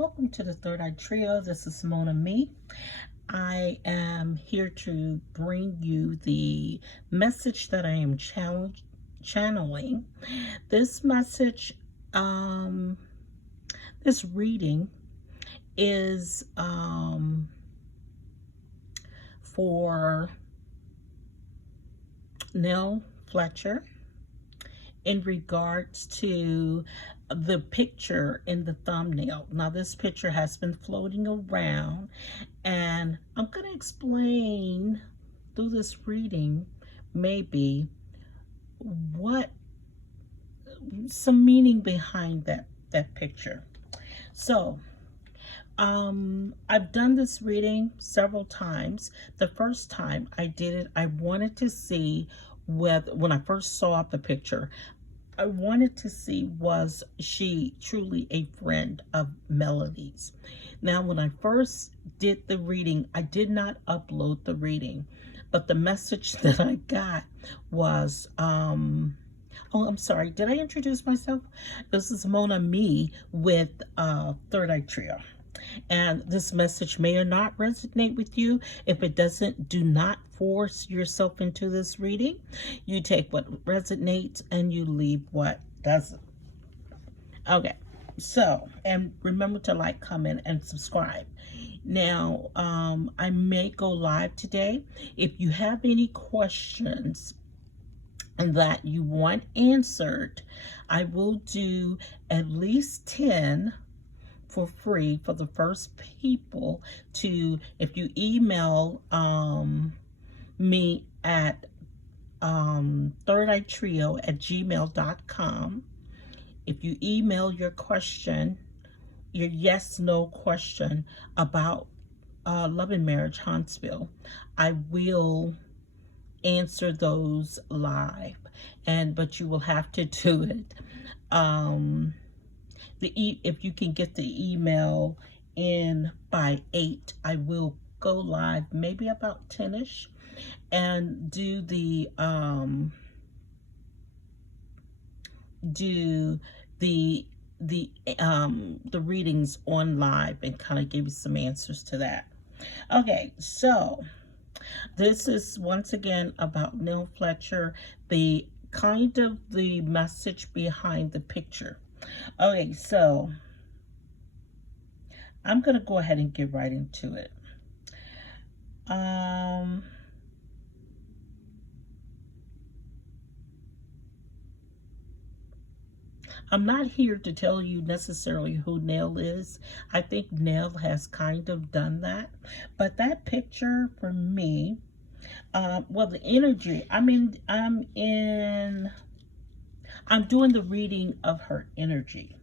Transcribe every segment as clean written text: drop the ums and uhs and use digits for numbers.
Welcome to the Third Eye Trio. This is Mona Me. I am here to bring you the message that I am channeling. This message, this reading is for Nell Fletcher in regards to the picture in the thumbnail. Now, this picture has been floating around, and I'm going to explain through this reading maybe what some meaning behind that picture. So I've done this reading several times. The first time I did it, I wanted to see whether, when I first saw the picture, I wanted to see, was she truly a friend of Melody's? Now, when I first did the reading, I did not upload the reading, but the message that I got was, oh, I'm sorry, did I introduce myself? This is Mona Me with Third Eye Trio. And this message may or not resonate with you. If it doesn't, do not force yourself into this reading. You take what resonates and you leave what doesn't. Okay, so, and remember to like, comment, and subscribe. Now, I may go live today. If you have any questions that you want answered, I will do at least 10 for free for the first people to, if you email me at thirdeyetrio@gmail.com. If you email your question, your yes/no question about love and marriage Huntsville, I will answer those live, but you will have to do it. If you can get the email in by 8, I will go live maybe about 10ish and do the readings on live and kind of give you some answers to that. Okay, so this is once again about Nell Fletcher, the kind of the message behind the picture. Okay, so I'm going to go ahead and get right into it. I'm not here to tell you necessarily who Nell is. I think Nell has kind of done that. But that picture for me, well, the energy, I'm doing the reading of her energy.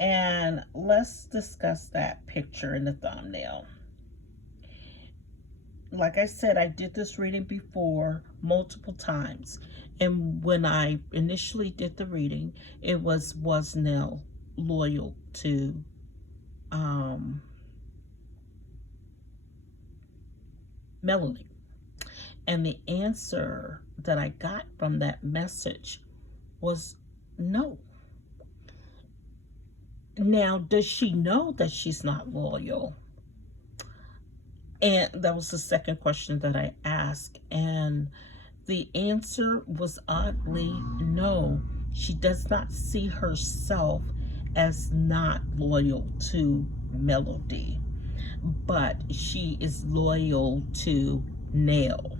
And let's discuss that picture in the thumbnail. Like I said, I did this reading before multiple times. And when I initially did the reading, it was Nell loyal to Melody? And the answer that I got from that message was no. Now, does she know that she's not loyal? And that was the second question that I asked. And the answer was oddly no. She does not see herself as not loyal to Melody, but she is loyal to Nell.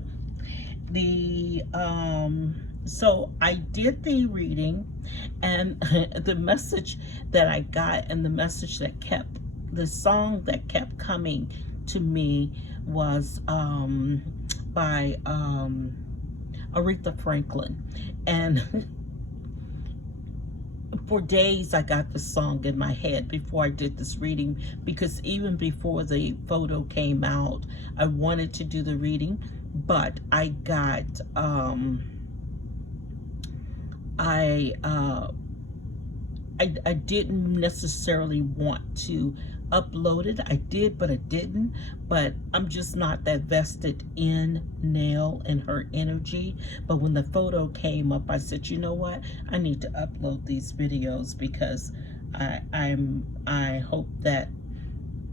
So I did the reading, and the message that I got and the message that the song that kept coming to me was by Aretha Franklin. And for days I got the song in my head before I did this reading, because even before the photo came out, I wanted to do the reading, but I got I didn't necessarily want to upload it. I did, but I didn't. But I'm just not that vested in Nell and her energy. But when the photo came up, I said, you know what? I need to upload these videos because I hope that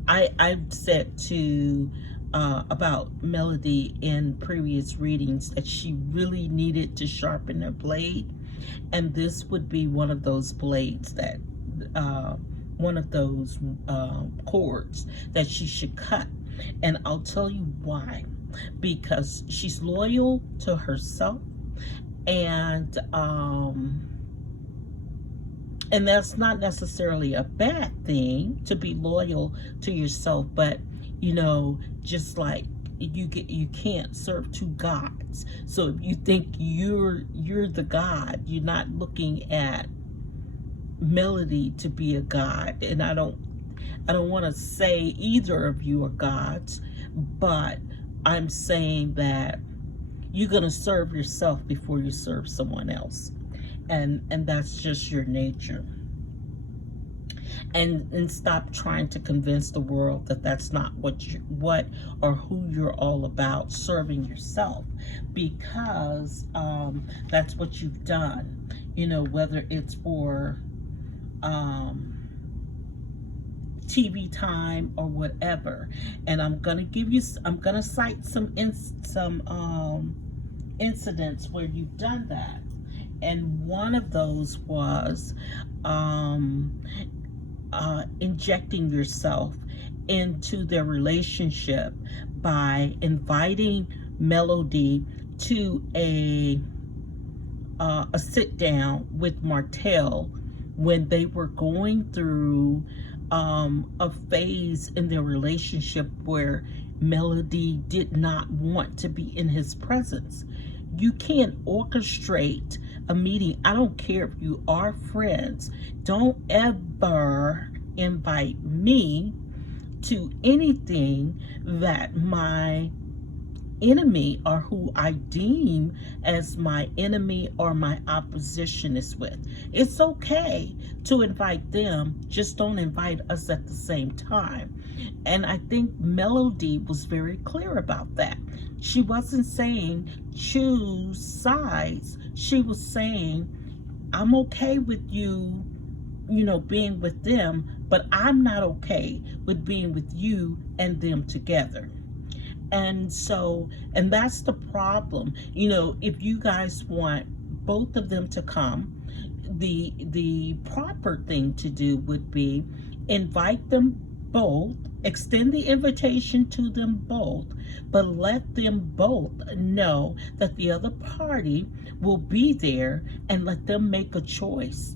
I've said to about Melody in previous readings that she really needed to sharpen her blade, and this would be one of those blades that uh, one of those cords that she should cut. And I'll tell you why. Because she's loyal to herself, and that's not necessarily a bad thing to be loyal to yourself, but just like you can't serve two gods. So if you think you're the god, you're not looking at Melody to be a god. And I don't want to say either of you are gods, but I'm saying that you're going to serve yourself before you serve someone else. And that's just your nature. And stop trying to convince the world that that's not what or who you're all about, serving yourself, because that's what you've done, whether it's for TV time or whatever. And I'm gonna cite some incidents where you've done that. And one of those was injecting yourself into their relationship by inviting Melody to a sit down with Martell when they were going through a phase in their relationship where Melody did not want to be in his presence. You can't orchestrate a meeting. I don't care if you are friends. Don't ever invite me to anything that my enemy, or who I deem as my enemy or my opposition, is with. It's okay to invite them, just don't invite us at the same time. And I think Melody was very clear about that. She wasn't saying choose sides. She was saying, I'm okay with you, being with them, but I'm not okay with being with you and them together. And that's the problem. If you guys want both of them to come, the proper thing to do would be invite them both, extend the invitation to them both, but let them both know that the other party will be there, and let them make a choice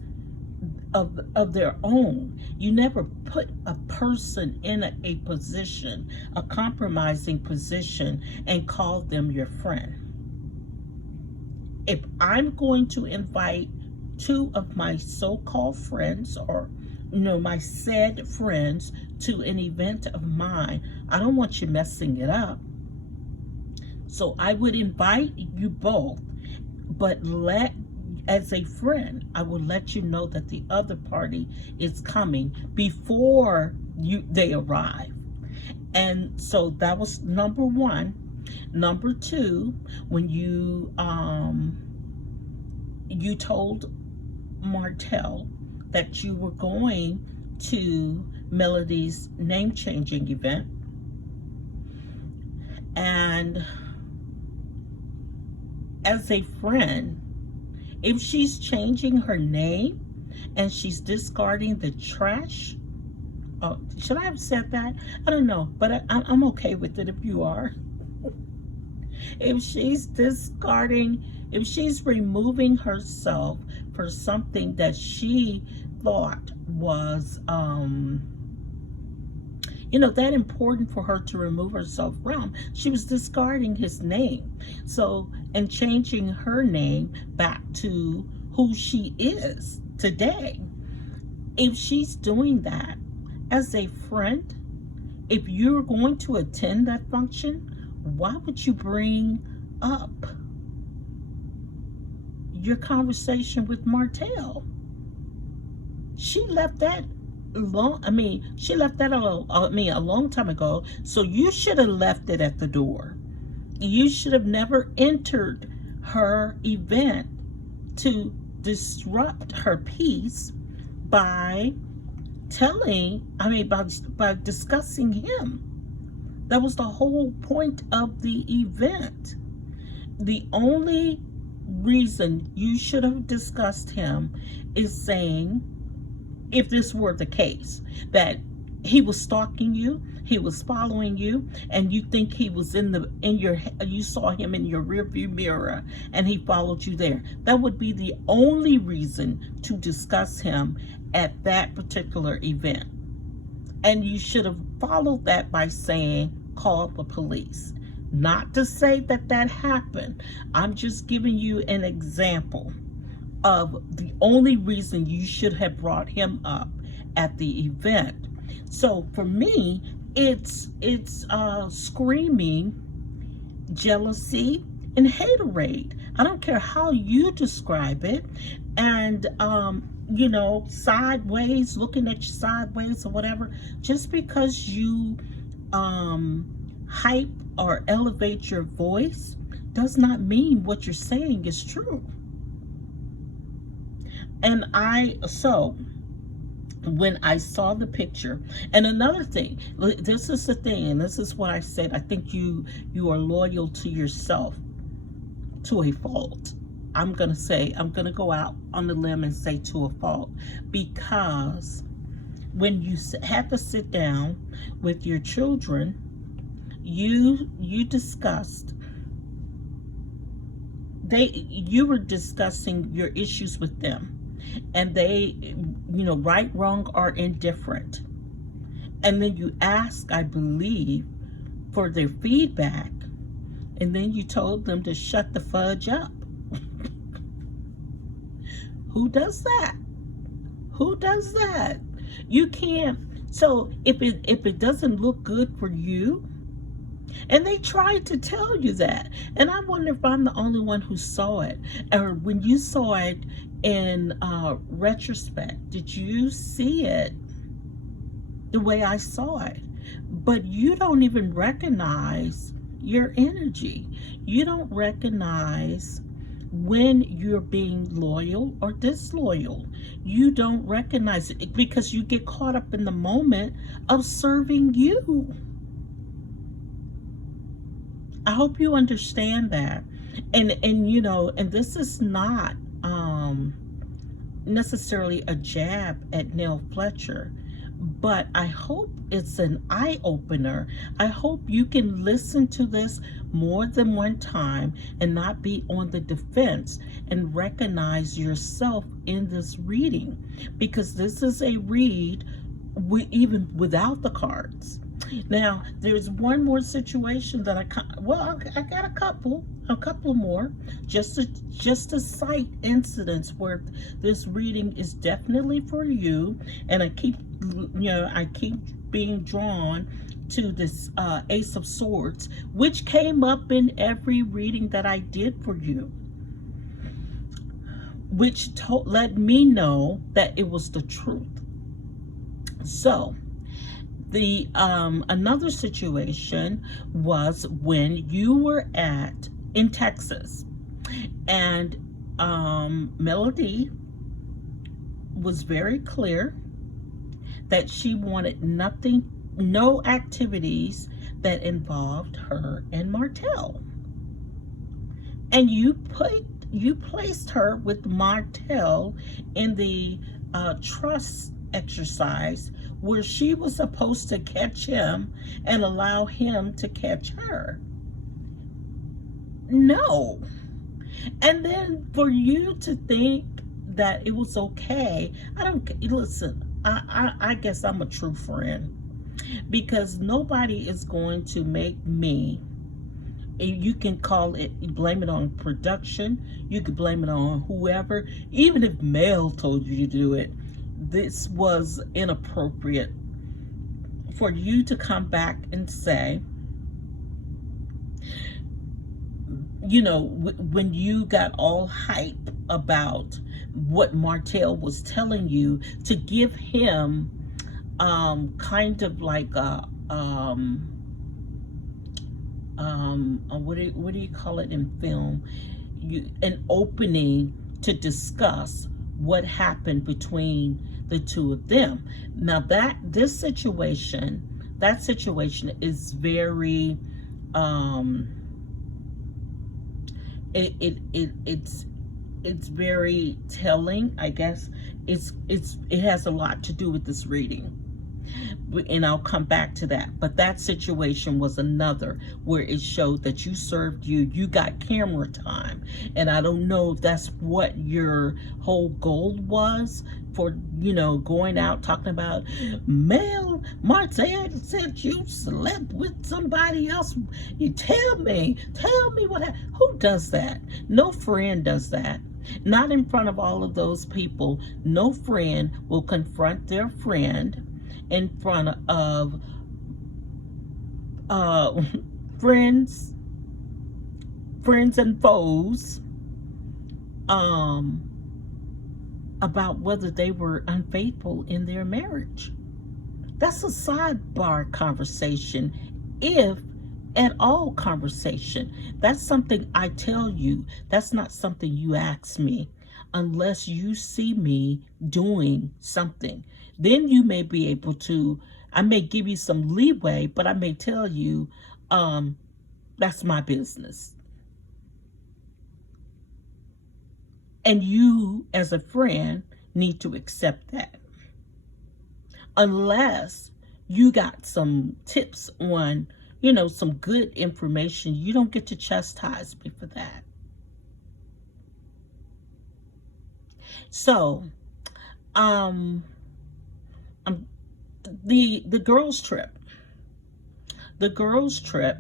of their own. You never put a person in a position, a compromising position, and call them your friend. If I'm going to invite two of my so-called friends, or my said friends, to an event of mine, I don't want you messing it up. So I would invite you both, but as a friend, I will let you know that the other party is coming before they arrive. And so that was number one. Number two, when you told Martell that you were going to Melody's name-changing event, and as a friend, if she's changing her name and she's discarding the trash, should I have said that? I don't know, but I'm okay with it if you are. If she's removing herself for something that she thought was, that important for her to remove herself from, she was discarding his name. So, and changing her name back to who she is today. If she's doing that as a friend, if you're going to attend that function, why would you bring up your conversation with Martell? She left that a long time ago. So you should have left it at the door. You should have never entered her event to disrupt her peace by by discussing him. That was the whole point of the event. The only reason you should have discussed him is saying, if this were the case, that he was stalking you, he was following you, and you think he was you saw him in your rearview mirror and he followed you there. That would be the only reason to discuss him at that particular event. And you should have followed that by saying, call the police. Not to say that that happened. I'm just giving you an example of the only reason you should have brought him up at the event. So for me, it's screaming jealousy and haterade. I don't care how you describe it. And sideways, looking at you sideways or whatever, just because you hype or elevate your voice does not mean what you're saying is true. And when I saw the picture, and another thing, this is the thing, and this is what I said, I think you are loyal to yourself to a fault. I'm going to go out on the limb and say to a fault, because when you had to sit down with your children, you discussed, you were discussing your issues with them, and they, right, wrong, or indifferent. And then you ask, I believe, for their feedback, and then you told them to shut the fudge up. Who does that? Who does that? You can't. So if it doesn't look good for you, and they tried to tell you that, and I wonder if I'm the only one who saw it, or when you saw it in retrospect, did you see it the way I saw it? But you don't even recognize your energy. You don't recognize when you're being loyal or disloyal. You don't recognize it because you get caught up in the moment of serving you. I hope you understand that. And this is not necessarily a jab at Neil Fletcher, but I hope it's an eye-opener. I hope you can listen to this more than one time and not be on the defense, and recognize yourself in this reading, because this is a read even without the cards. Now, there's one more situation that I got a couple more, just to cite incidents where this reading is definitely for you. And I keep being drawn to this Ace of Swords, which came up in every reading that I did for you, which let me know that it was the truth. So the another situation was when you were in Texas, and Melody was very clear that she wanted no activities that involved her and Martell. And you placed her with Martell in the trust exercise, where she was supposed to catch him and allow him to catch her. No. And then for you to think that it was okay, I guess I'm a true friend, because nobody is going to make me. You can blame it on production, you could blame it on whoever, even if Mel told you to do it. This was inappropriate for you to come back and say, when you got all hype about what Martell was telling you, to give him kind of like a what do you call it in film? An opening to discuss what happened between the two of them. Now that situation is very, um, it's very telling, I guess. It has a lot to do with this reading, and I'll come back to that. But that situation was another where it showed that you got camera time, and I don't know if that's what your whole goal was for, going out talking about Mel Martin said you slept with somebody else. You tell me what who does that? No friend does that. Not in front of all of those people. No friend will confront their friend in front of uh, friends and foes, um, about whether they were unfaithful in their marriage. That's a sidebar conversation, if at all conversation. That's something I tell you. That's not something you ask me unless you see me doing something. Then you may be able to, I may give you some leeway, but I may tell you, that's my business. And you, as a friend, need to accept that. Unless you got some tips on, some good information, you don't get to chastise me for that. So, the girls trip. The girls trip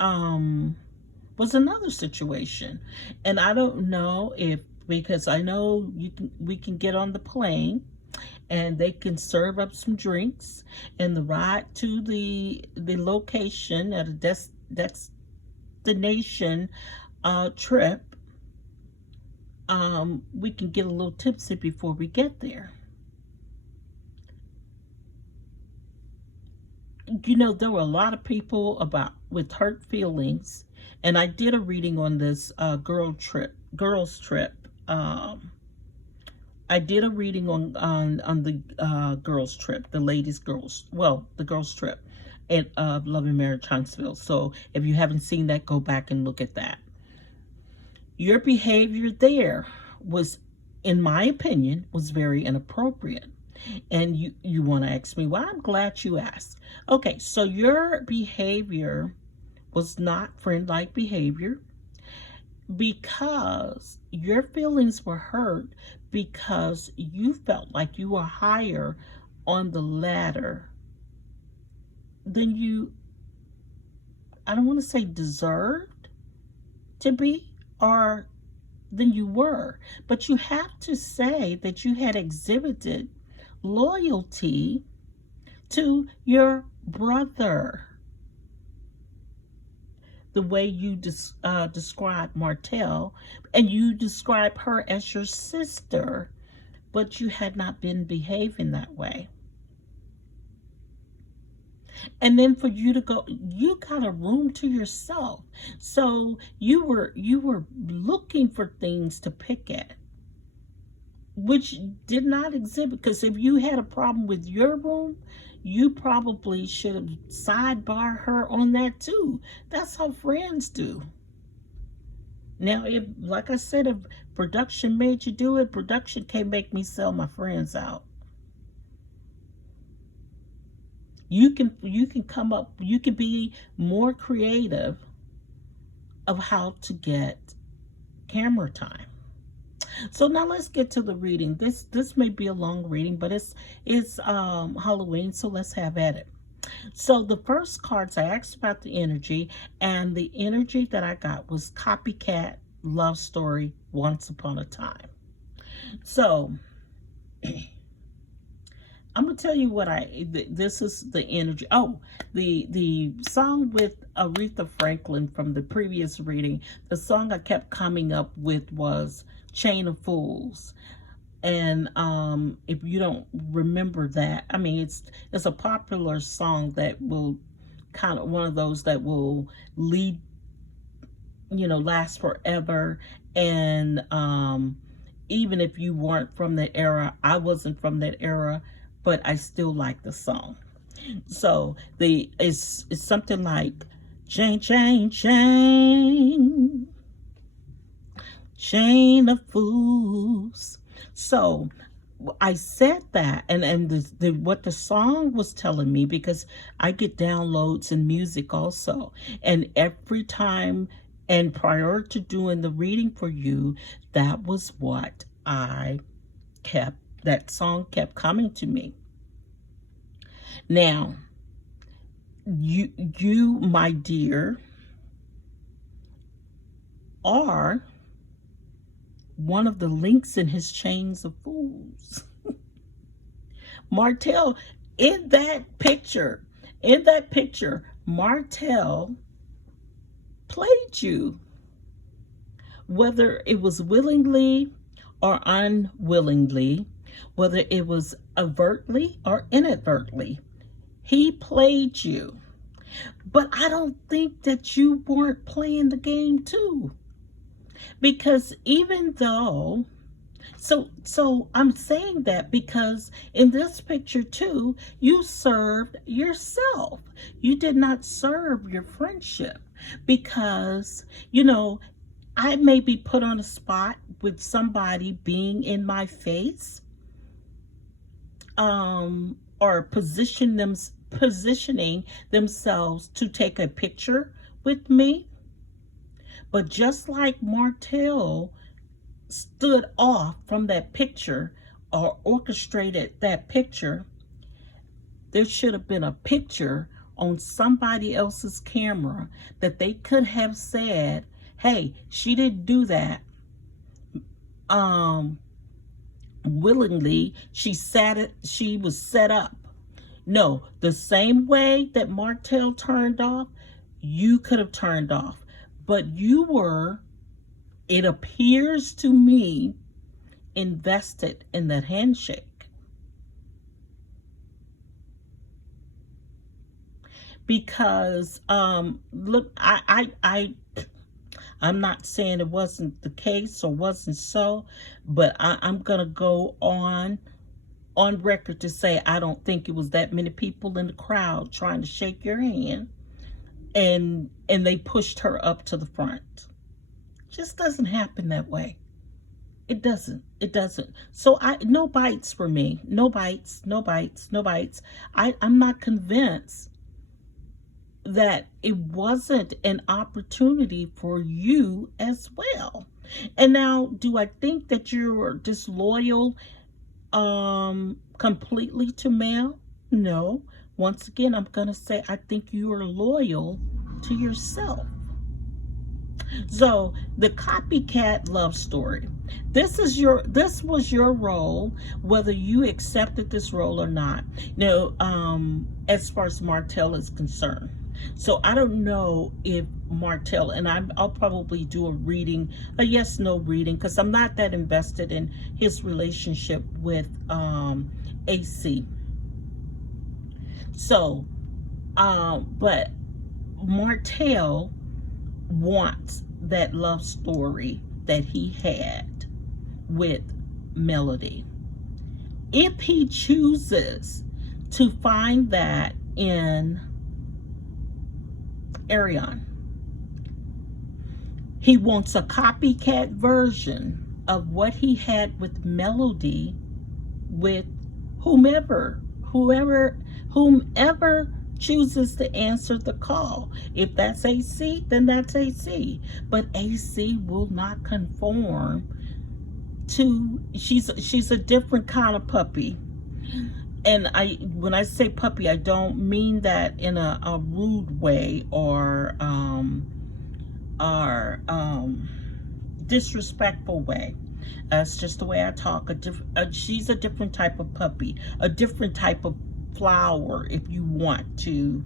was another situation, and I don't know if, because I know we can get on the plane and they can serve up some drinks, and the ride to the location at a destination trip, we can get a little tipsy before we get there. There were a lot of people with hurt feelings, and I did a reading on this girls trip. I did a reading on the girls trip, the girls trip at Love and Marriage Huntsville. So if you haven't seen that, go back and look at that. Your behavior there was, in my opinion, was very inappropriate. And you want to ask me, well, I'm glad you asked. Okay, so your behavior was not friend-like behavior, because your feelings were hurt because you felt like you were higher on the ladder than you, I don't want to say deserved to be, or than you were. But you have to say that you had exhibited loyalty to your brother, the way you describe Martell, and you describe her as your sister, but you had not been behaving that way. And then for you to go, you got a room to yourself. So you were looking for things to pick at, which did not exhibit. Because if you had a problem with your room, you probably should have sidebar her on that too. That's how friends do. Now, if, like I said, if production made you do it, production can't make me sell my friends out. You can come up, you can be more creative of how to get camera time. So now let's get to the reading. This may be a long reading, but it's Halloween, so let's have at it. So the first cards, I asked about the energy, and the energy that I got was copycat love story once upon a time. So I'm gonna tell you what this is the energy. Oh, the song with Aretha Franklin from the previous reading, the song I kept coming up with was Chain of Fools. And if you don't remember that, I mean, it's a popular song that will kind of, one of those that will last forever. And even if you weren't from that era. I wasn't from that era, but I still like the song. So it's something like chain, chain, chain, chain of fools. So I said that, and what the song was telling me, because I get downloads and music also, and every time, and prior to doing the reading for you, that was what I kept, that song kept coming to me. Now, you, my dear, are one of the links in his chains of fools. Martell, in that picture, Martell played you, whether it was willingly or unwillingly, whether it was overtly or inadvertently. He played you. But I don't think that you weren't playing the game too. Because even though, so I'm saying that because in this picture too, you served yourself. You did not serve your friendship, because, I may be put on a spot with somebody being in my face, or positioning themselves to take a picture with me. But just like Martell stood off from that picture or orchestrated that picture, there should have been a picture on somebody else's camera that they could have said, hey, she didn't do that willingly. She was set up. No, the same way that Martell turned off, you could have turned off. But you were, it appears to me, invested in that handshake. Because look, I'm not saying it wasn't the case or wasn't so, but I'm gonna go on record to say I don't think it was that many people in the crowd trying to shake your hand, and they pushed her up to the front. Just doesn't happen that way. It doesn't. So no bites for me. No bites. I'm not convinced that it wasn't an opportunity for you as well. And now, do I think that you're disloyal completely to Mel? No. Once again, I'm gonna say I think you are loyal to yourself. So the copycat love story. This was your role, whether you accepted this role or not. As far as Martell is concerned. So I don't know if Martell, and I'll probably do a yes/no reading, because I'm not that invested in his relationship with AC. So, but Martell wants that love story that he had with Melody. If he chooses to find that in Ariane, he wants a copycat version of what he had with Melody, with whomever chooses to answer the call. If that's AC, then that's AC. But AC will not conform to, she's a different kind of puppy. And when I say puppy, I don't mean that in a rude way or disrespectful way. That's just the way I talk. She's a different type of puppy, a different type of flower, if you want to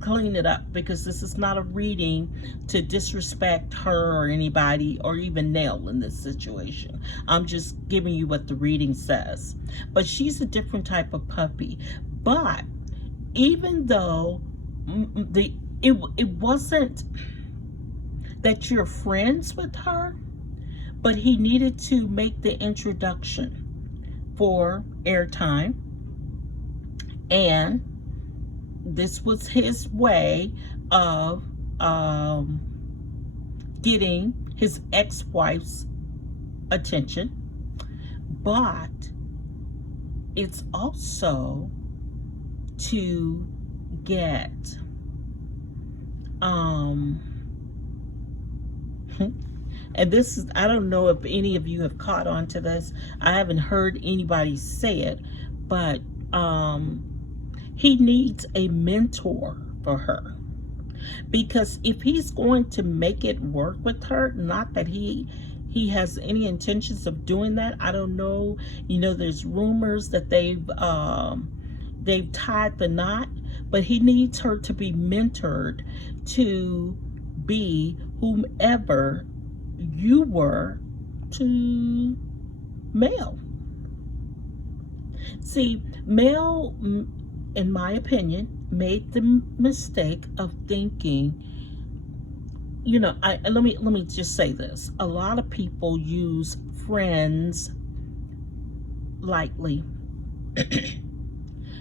clean it up, because this is not a reading to disrespect her or anybody, or even Nell in this situation. I'm just giving you what the reading says. But she's a different type of puppy. But even though it wasn't that you're friends with her, But he needed to make the introduction for airtime, and this was his way of getting his ex-wife's attention. But it's also to get and this is, I don't know if any of you have caught on to this. I haven't heard anybody say it, but he needs a mentor for her. Because if he's going to make it work with her, not that he has any intentions of doing that. I don't know. You know, there's rumors that they've tied the knot, but he needs her to be mentored to be whomever you were to Mel. See, Mel, in my opinion, made the mistake of thinking, you know, let me just say this. A lot of people use friends lightly.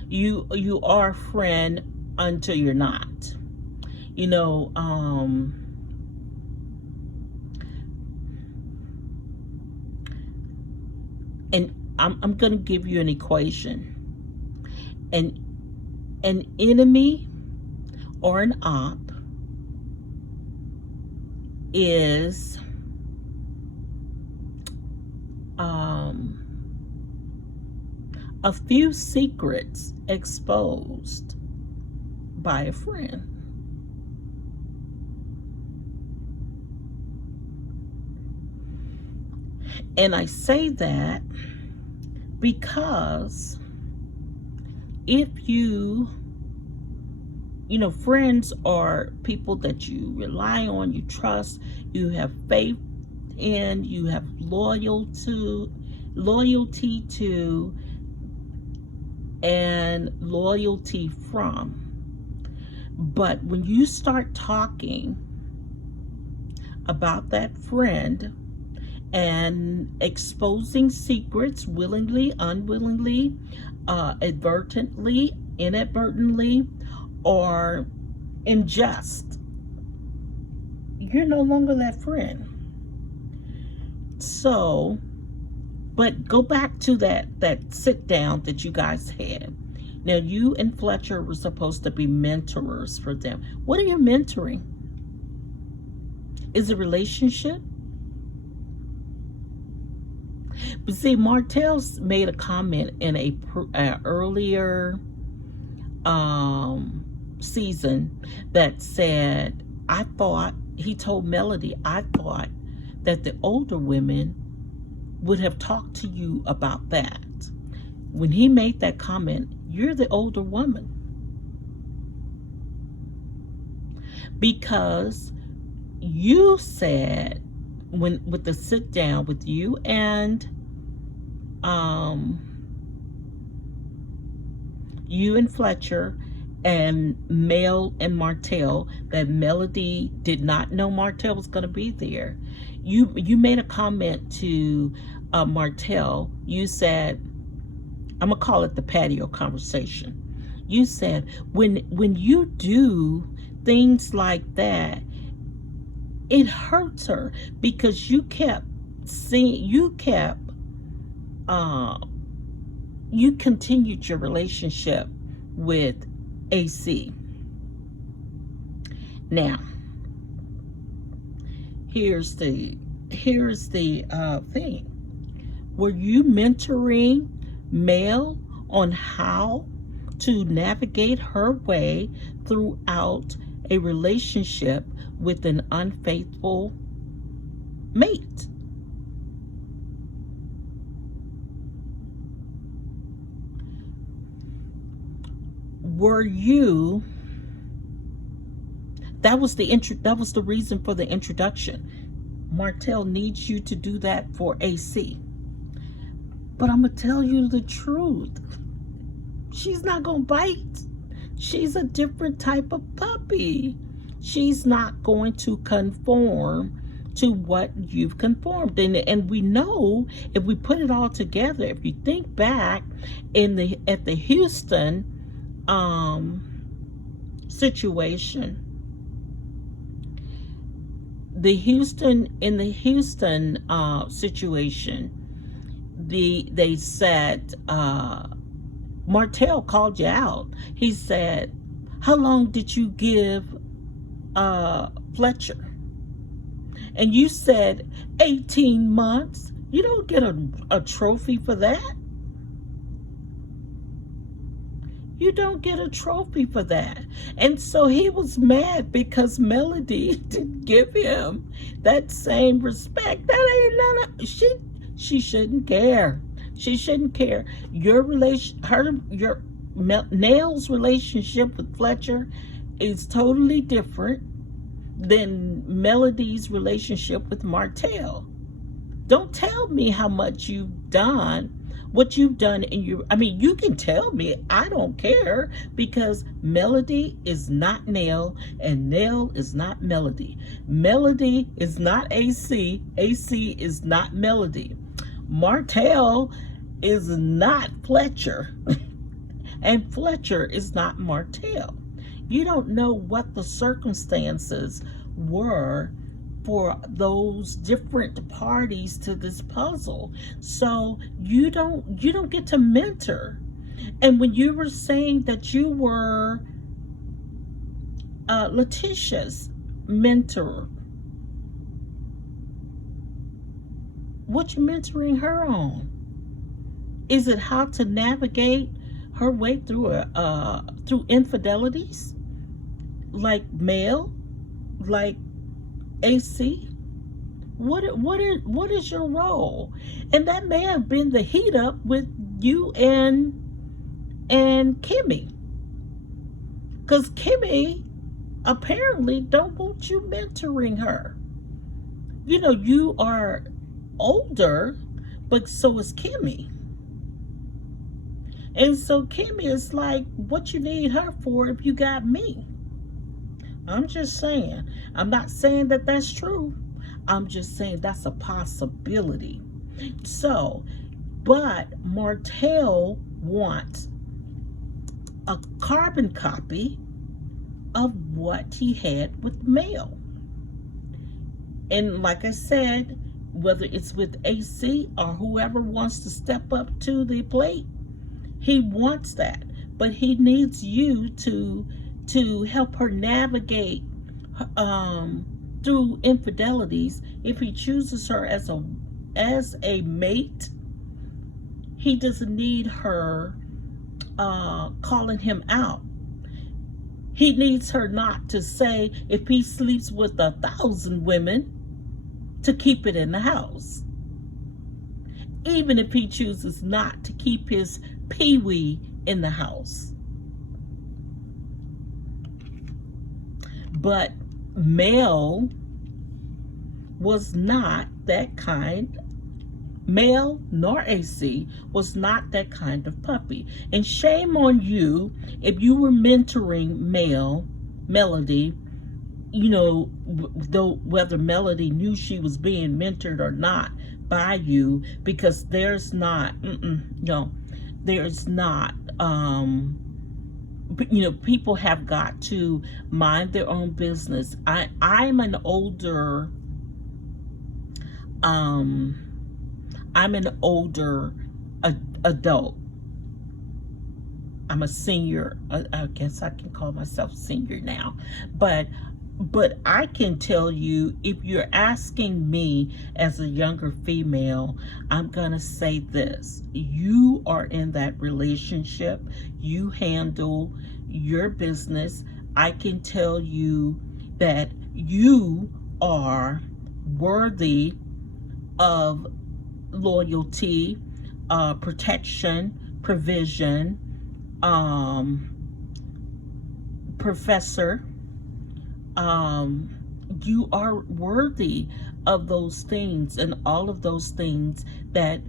You are a friend until you're not. You know, and I'm going to give you an equation. An enemy or an op is a few secrets exposed by a friend. And I say that because if you know, friends are people that you rely on, you trust, you have faith in, you have loyalty to, and loyalty from. But when you start talking about that friend and exposing secrets willingly, unwillingly, advertently, inadvertently, or in jest, you're no longer that friend. So, but go back to that sit down that you guys had. Now, you and Fletcher were supposed to be mentors for them. What are you mentoring? Is it a relationship? But see, Martell's made a comment in a earlier season that said, he told Melody, I thought that the older women would have talked to you about that. When he made that comment, you're the older woman. Because you said, with the sit down with you and Fletcher and Mel and Martell, that Melody did not know Martell was going to be there. You made a comment to Martell. You said, I'm gonna call it the patio conversation. You said, when you do things like that, it hurts her because you continued your relationship with AC. Now, here's the thing. Were you mentoring Mel on how to navigate her way throughout a relationship with an unfaithful mate? Were you? That was the reason for the introduction. Martell needs you to do that for AC. But I'm going to tell you the truth. She's not going to bite. She's a different type of puppy. She's not going to conform to what you've conformed. And we know, if we put it all together, if you think back at the Houston situation, the Houston situation, they said, Martell called you out. He said, how long did you give Fletcher? And you said 18 months. You don't get a trophy for that. You don't get a trophy for that. And so he was mad because Melody didn't give him that same respect. That ain't none of, she shouldn't care. She shouldn't care. Your Nell's relationship with Fletcher is totally different than Melody's relationship with Martell. Don't tell me how much you've done, what you've done in your, I mean, you can tell me, I don't care, because Melody is not Nell and Nell is not Melody. Melody is not AC, AC is not Melody. Martell is not Fletcher and Fletcher is not Martell. You don't know what the circumstances were for those different parties to this puzzle. So you don't get to mentor. And when you were saying that you were Letitia's mentor, what you mentoring her on? Is it how to navigate her way through through infidelities, like Mel, like AC? What is your role? And that may have been the heat up with you and Kimmy, because Kimmy apparently don't want you mentoring her. You know, you are older, but so is Kimmy. And so Kimmy is like, what you need her for if you got me? I'm just saying. I'm not saying that that's true. I'm just saying that's a possibility. So, but Martell wants a carbon copy of what he had with Mel. And like I said, whether it's with AC or whoever wants to step up to the plate, he wants that. But he needs you to help her navigate through infidelities. If he chooses her as a mate, he doesn't need her calling him out. He needs her not to say, if he sleeps with 1,000 women, to keep it in the house. Even if he chooses not to keep his peewee in the house. But Mel was not that kind. Mel nor AC was not that kind of puppy. And shame on you if you were mentoring Melody, you know, though whether Melody knew she was being mentored or not by you, because there's not, there's not, you know, people have got to mind their own business. I'm an older, adult. I'm a senior. I guess I can call myself senior now, but I can tell you, if you're asking me as a younger female, I'm gonna say this: you are in that relationship, you handle your business. I can tell you that you are worthy of loyalty, protection, provision, professor. You are worthy of those things, and all of those things that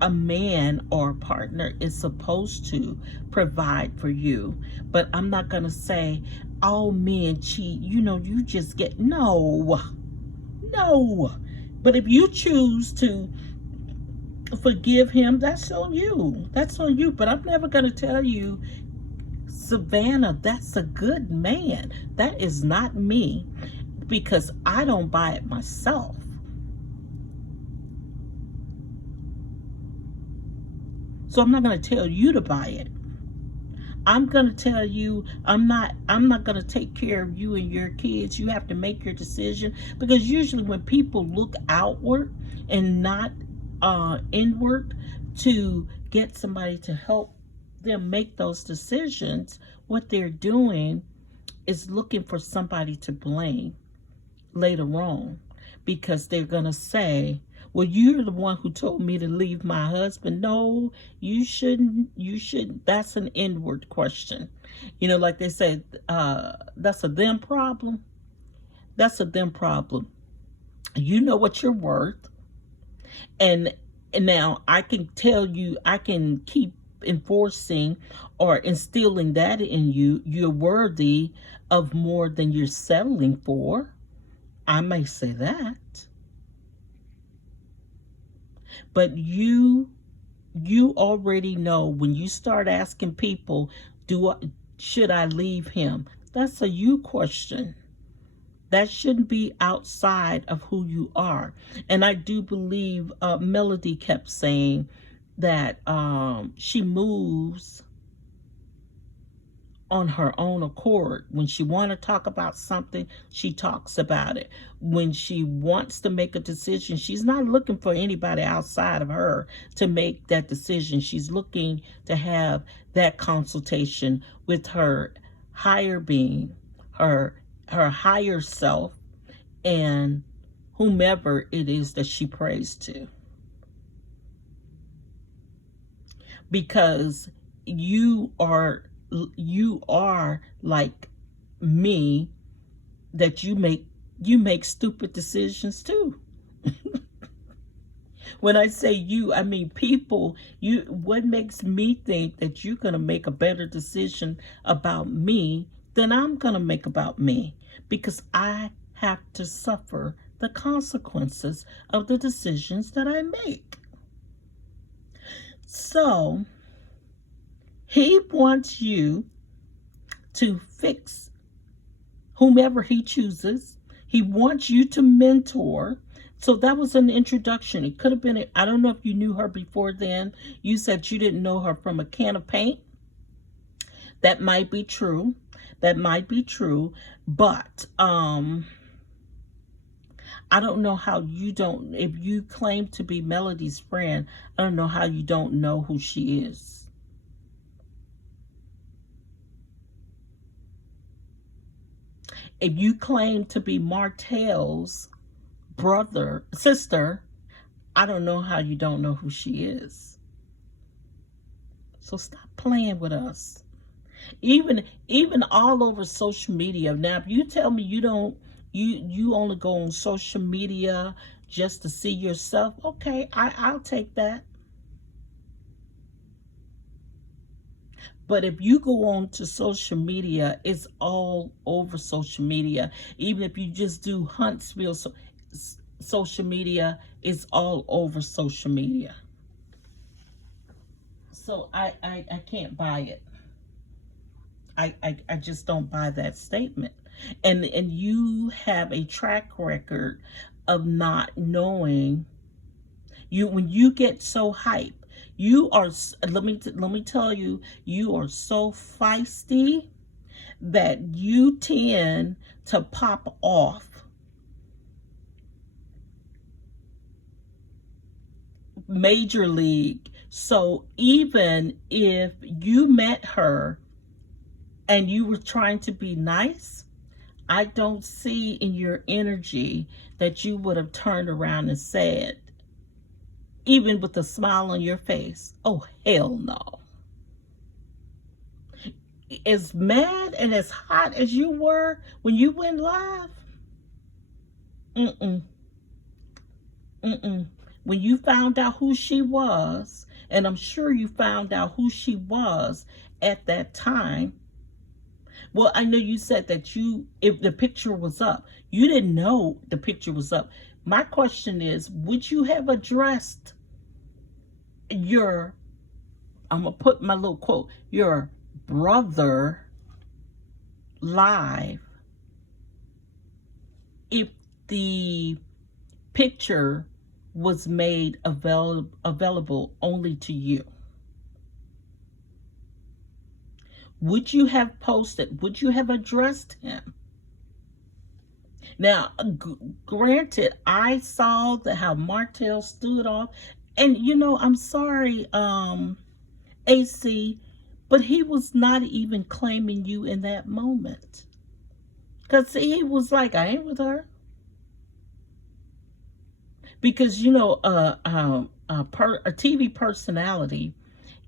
a man or a partner is supposed to provide for you. But I'm not going to say all men cheat. You know, you just get, no. No. But if you choose to forgive him, that's on you. That's on you. But I'm never going to tell you, Savannah, that's a good man. That is not me, because I don't buy it myself. So I'm not going to tell you to buy it. I'm going to tell you, I'm not going to take care of you and your kids. You have to make your decision, because usually when people look outward and not inward to get somebody to help them make those decisions, what they're doing is looking for somebody to blame later on, because they're going to say, well, you're the one who told me to leave my husband. No, you shouldn't. You shouldn't. That's an inward question. Like they say, that's a them problem. That's a them problem. You know what you're worth. And now I can tell you, I can keep enforcing or instilling that in you. You're worthy of more than you're settling for. I may say that. But you already know, when you start asking people, should I leave him? That's a you question. That shouldn't be outside of who you are. And I do believe Melody kept saying that she moves on her own accord. When she want to talk about something, she talks about it. When she wants to make a decision, she's not looking for anybody outside of her to make that decision. She's looking to have that consultation with her higher being, her higher self, and whomever it is that she prays to. Because you are like me, that you make stupid decisions too. When I say you, I mean people. What makes me think that you're going to make a better decision about me than I'm going to make about me? Because I have to suffer the consequences of the decisions that I make. So he wants you to fix whomever he chooses. He wants you to mentor. So that was an introduction. It could have been, I don't know if you knew her before then. You said you didn't know her from a can of paint. That might be true. That might be true. But I don't know how you don't, if you claim to be Melody's friend, I don't know how you don't know who she is. If you claim to be Martell's sister, I don't know how you don't know who she is. So stop playing with us. Even all over social media. Now, if you tell me you don't, you only go on social media just to see yourself, okay, I'll take that. But if you go on to social media, it's all over social media. Even if you just do Huntsville social media, it's all over social media. So I can't buy it. I just don't buy that statement. And you have a track record of not knowing. When you get so hyped, you are, let me tell you, you are so feisty that you tend to pop off major league. So even if you met her and you were trying to be nice, I don't see in your energy that you would have turned around and said, even with a smile on your face, oh, hell no. As mad and as hot as you were when you went live, mm-mm, mm-mm. When you found out who she was, and I'm sure you found out who she was at that time, Well, I know you said that if the picture was up, you didn't know the picture was up. My question is, would you have addressed your, I'm going to put my little quote, your brother live if the picture was made available only to you? Would you have posted? Would you have addressed him? Now, granted, I saw how Martell stood off, and I'm sorry, AC, but he was not even claiming you in that moment. Because he was like, I ain't with her. Because, a TV personality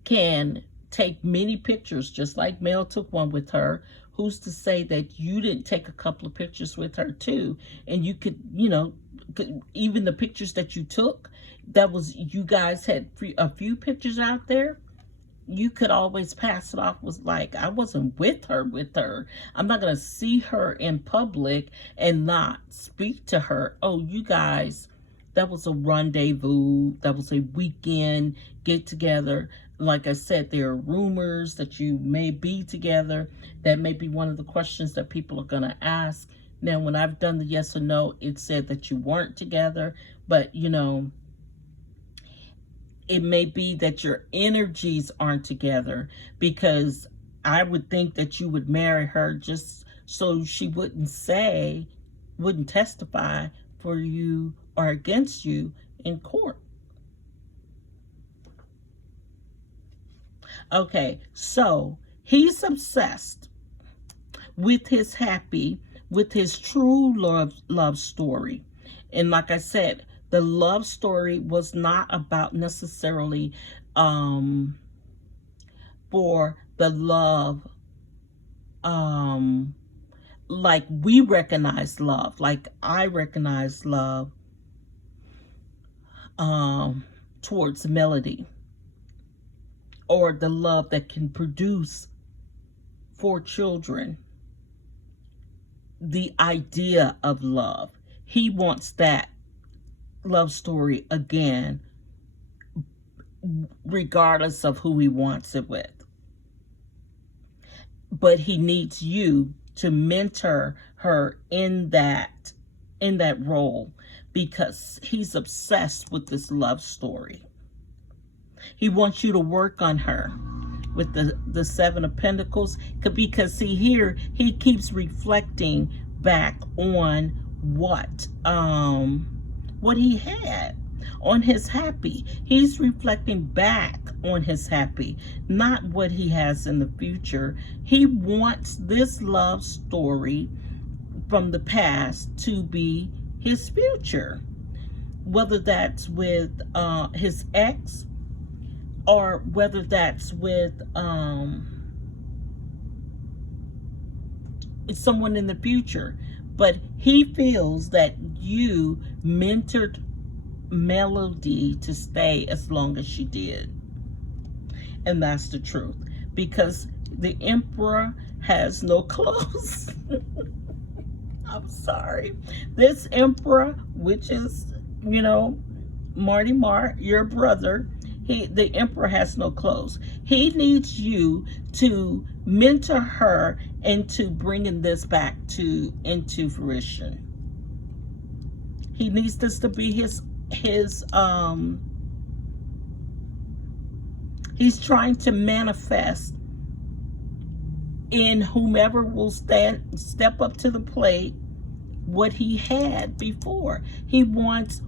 can take many pictures, just like Mel took one with her. Who's to say that you didn't take a couple of pictures with her too? And you could, even the pictures that you took, you guys had a few pictures out there. You could always pass it off was like, I wasn't with her. I'm not going to see her in public and not speak to her. Oh, you guys, that was a rendezvous. That was a weekend get together. Like I said, there are rumors that you may be together. That may be one of the questions that people are going to ask. Now, when I've done the yes or no, it said that you weren't together. But, it may be that your energies aren't together, because I would think that you would marry her just so she wouldn't testify for you or against you in court. Okay, so he's obsessed with his true love story. And like I said, the love story was not about necessarily for the love like we recognize love, like I recognize love towards Melody, or the love that can produce 4 children. The idea of love. He wants that love story again, regardless of who he wants it with. But he needs you to mentor her in that role, because he's obsessed with this love story. He wants you to work on her with the 7 of Pentacles, because see here, he keeps reflecting back on what he had on his happy. He's reflecting back on his happy, not what he has in the future. He wants this love story from the past to be his future, whether that's with his ex, or whether that's with someone in the future. But he feels that you mentored Melody to stay as long as she did. And that's the truth. Because the Emperor has no clothes. I'm sorry. This Emperor, which is, Marty Mark, your brother, the Emperor has no clothes. He needs you to mentor her into bringing this back into fruition. He needs this to be his he's trying to manifest in whomever will step up to the plate what he had before. He wants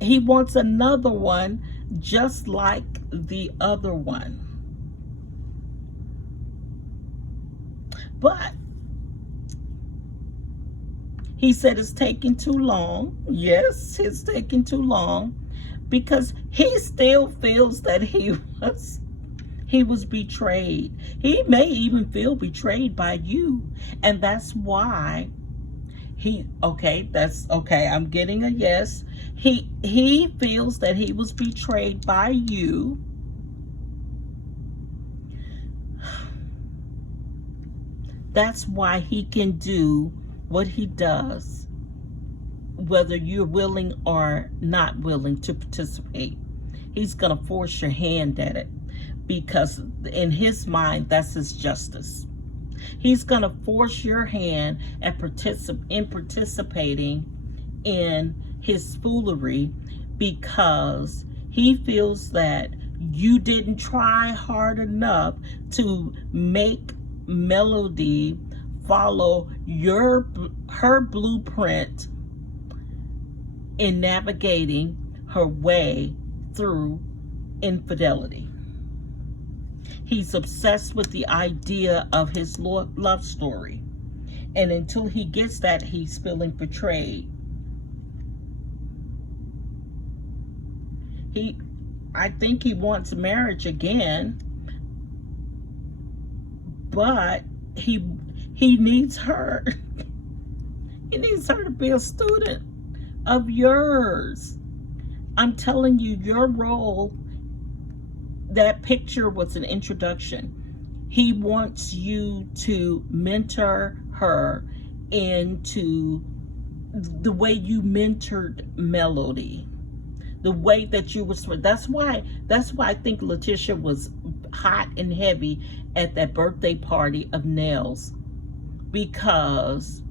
another one just like the other one. But he said it's taking too long. Yes, it's taking too long, because he still feels that he was betrayed. He may even feel betrayed by you. And that's why I'm getting a yes. He feels that he was betrayed by you. That's why he can do what he does, whether you're willing or not willing to participate. He's going to force your hand at it because in his mind, that's his justice. He's going to force your hand at participating in his foolery because he feels that you didn't try hard enough to make Melody follow her blueprint in navigating her way through infidelity. He's obsessed with the idea of his love story. And until he gets that, he's feeling betrayed. I think he wants marriage again, but he needs her. He needs her to be a student of yours. I'm telling you, your role, that picture was an introduction. He wants you to mentor her into the way you mentored Melody, the way that you was. That's why I think Letitia was hot and heavy at that birthday party of Nell's, because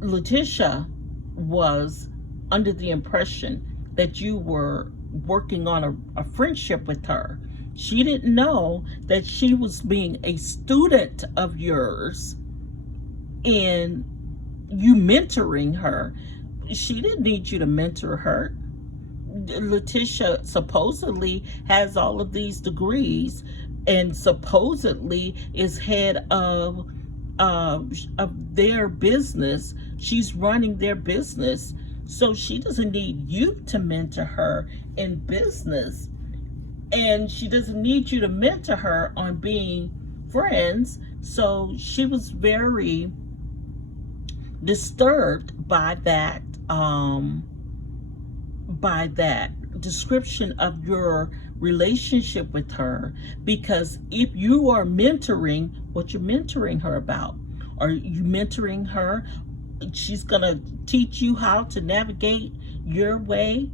Letitia was under the impression that you were working on a friendship with her. She didn't know that she was being a student of yours and you mentoring her. She didn't need you to mentor her. Letitia supposedly has all of these degrees and supposedly is head of their business. She's running their business. So she doesn't need you to mentor her in business. And she doesn't need you to mentor her on being friends. So she was very disturbed by that description of your relationship with her, because if you are mentoring, what you're mentoring her about, are you mentoring her? She's gonna teach you how to navigate your way,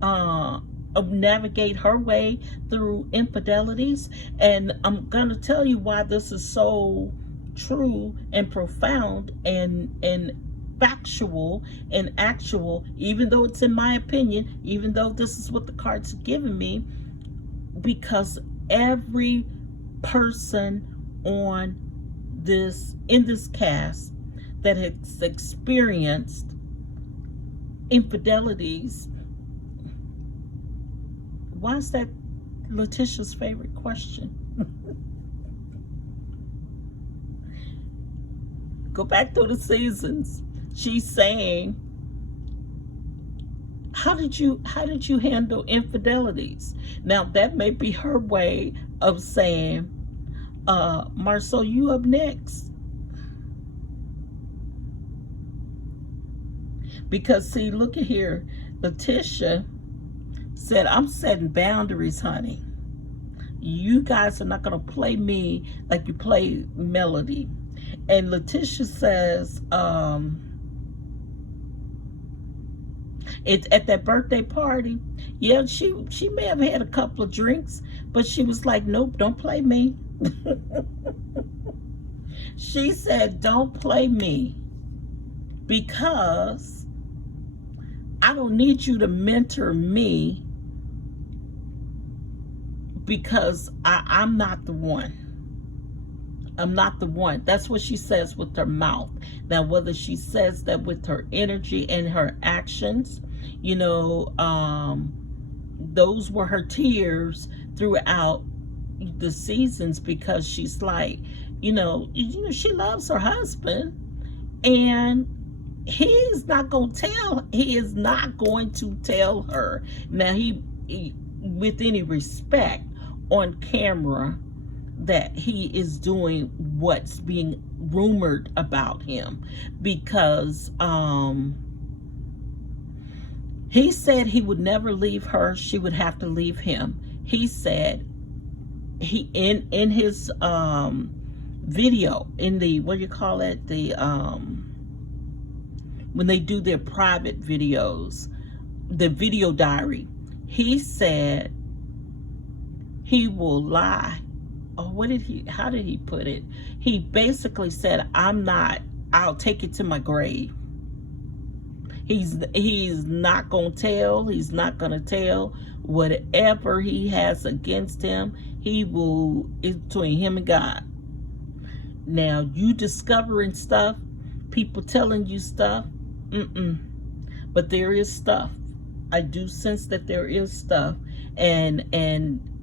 navigate her way through infidelities. And I'm gonna tell you why this is so true and profound and factual and actual, even though it's in my opinion, even though this is what the cards have given me, because every person in this cast that has experienced infidelities. Why is that Letitia's favorite question? Go back through the seasons. She's saying, how did you handle infidelities? Now that may be her way of saying, Marcel, you up next. Because see, look at here. Letitia said, I'm setting boundaries, honey. You guys are not going to play me like you play Melody. And Letitia says, it's at that birthday party. Yeah, she may have had a couple of drinks, but she was like, nope, don't play me. She said, don't play me, because I don't need you to mentor me, because I'm not the one. I'm not the one. That's what she says with her mouth. Now, whether she says that with her energy and her actions, those were her tears throughout the seasons, because she's like, she loves her husband, and he is not going to tell her. Now, he with any respect on camera, that he is doing what's being rumored about him, because he said he would never leave her, she would have to leave him. He said in his video, in the, what do you call it, the when they do their private videos, the video diary, he said he will lie. Oh, how did he put it? He basically said, I'll take it to my grave. He's not gonna tell. He's not gonna tell whatever he has against him. It's between him and God. Now, you discovering stuff, people telling you stuff, but there is stuff. I do sense that there is stuff, and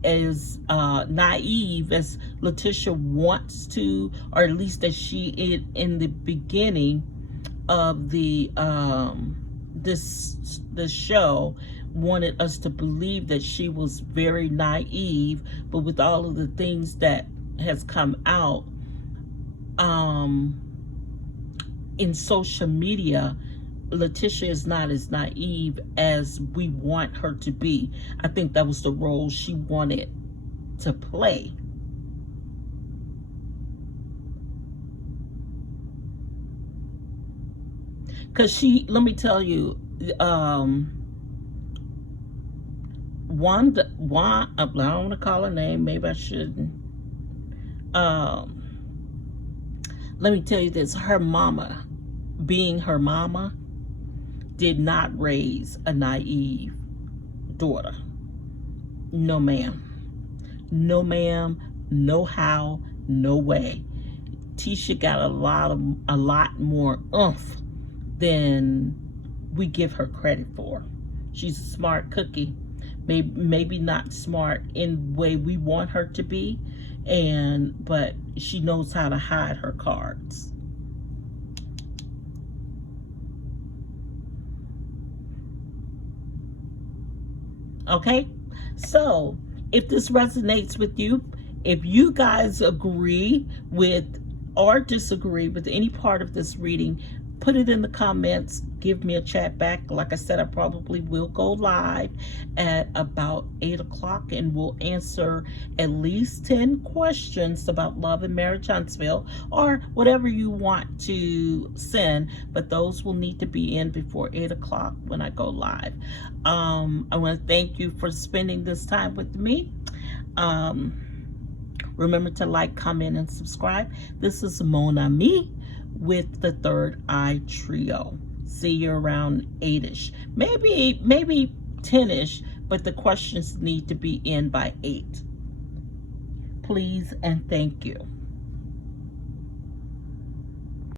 as naive as Letitia wants to, or at least as she in the beginning of the this show, wanted us to believe that she was very naive, but with all of the things that has come out in social media, Letitia is not as naive as we want her to be. I think that was the role she wanted to play. Because let me tell you, I don't want to call her name, maybe I shouldn't. Let me tell you this, her mama, being her mama, did not raise a naive daughter. No ma'am. No ma'am, no how, no way. Tisha got a lot more oomph than we give her credit for. She's a smart cookie. Maybe not smart in the way we want her to be, but she knows how to hide her cards. Okay, so if this resonates with you, if you guys agree with or disagree with any part of this reading, put it in the comments. Give me a chat back. Like I said, I probably will go live at about 8 o'clock and we'll answer at least 10 questions about love and marriage, Huntsville, or whatever you want to send, but those will need to be in before 8 o'clock when I go live. I want to thank you for spending this time with me. Remember to like, comment, and subscribe. This is Mon Ami with the Third Eye Trio. See you around 8-ish, maybe 10-ish, but the questions need to be in by 8. Please and thank you.